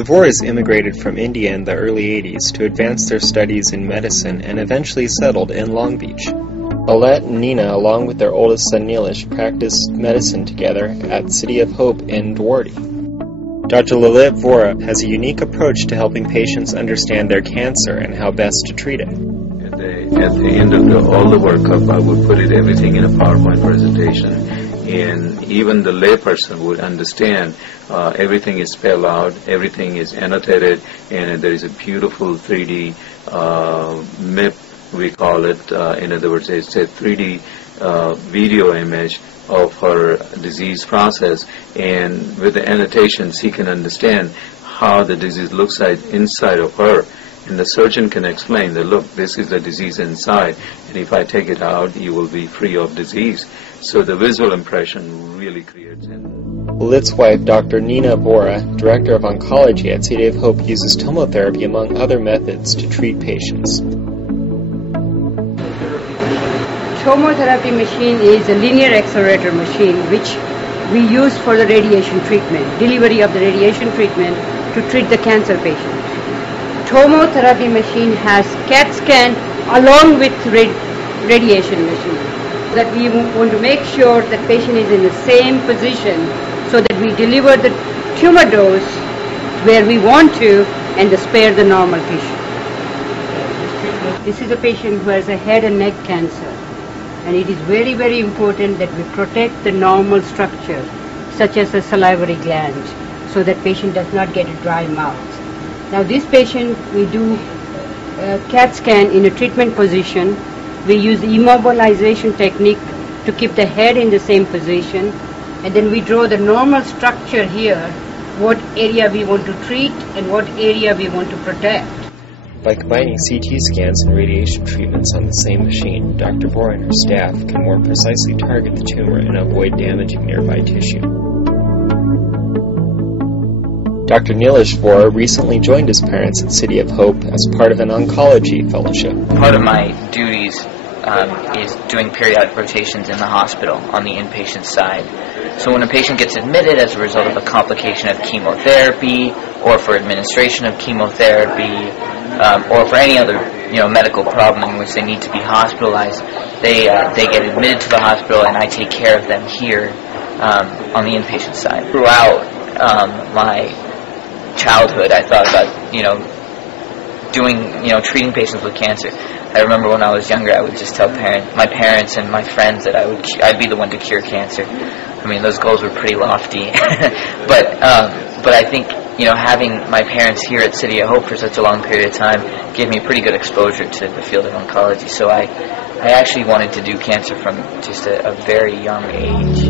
The Voras immigrated from India in the early 80s to advance their studies in medicine and eventually settled in Long Beach. Alette and Nina, along with their oldest son Neelish, practiced medicine together at City of Hope in Duarte. Dr. Lalit Vora has a unique approach to helping patients understand their cancer and how best to treat it. At the end of all the workup, I would put everything in a PowerPoint presentation, and even the layperson would understand. Everything is spelled out, everything is annotated, and there is a beautiful 3D MIP, we call it. In other words, it's a 3D video image of her disease process, and with the annotations he can understand how the disease looks like inside of her, and the surgeon can explain that, look, this is the disease inside, and if I take it out you will be free of disease. So the visual impression really creates it. Lalit's wife, Dr. Nina Vora, Director of Oncology at City of Hope, uses tomotherapy among other methods to treat patients. Tomotherapy machine is a linear accelerator machine which we use for the radiation treatment, delivery of the radiation treatment to treat the cancer patient. Tomotherapy machine has CAT scan along with radiation machine, that we want to make sure that patient is in the same position so that we deliver the tumor dose where we want to and spare the normal tissue. This is a patient who has a head and neck cancer. And it is very, very important that we protect the normal structure, such as the salivary gland, so that patient does not get a dry mouth. Now this patient, we do a CAT scan in a treatment position. We use immobilization technique to keep the head in the same position. And then we draw the normal structure here, what area we want to treat and what area we want to protect. By combining CT scans and radiation treatments on the same machine, Dr. Vora and her staff can more precisely target the tumor and avoid damaging nearby tissue. Dr. Neelish Vora recently joined his parents at City of Hope as part of an oncology fellowship. Part of my duties is doing periodic rotations in the hospital on the inpatient side. So when a patient gets admitted as a result of a complication of chemotherapy or for administration of chemotherapy, or for any other medical problem in which they need to be hospitalized, they get admitted to the hospital, and I take care of them here on the inpatient side. Throughout my childhood, I thought about treating patients with cancer. I remember when I was younger, I would just tell my parents and my friends that I'd be the one to cure cancer. I mean, those goals were pretty lofty, but I think having my parents here at City of Hope for such a long period of time gave me pretty good exposure to the field of oncology. So I actually wanted to do cancer from just a very young age.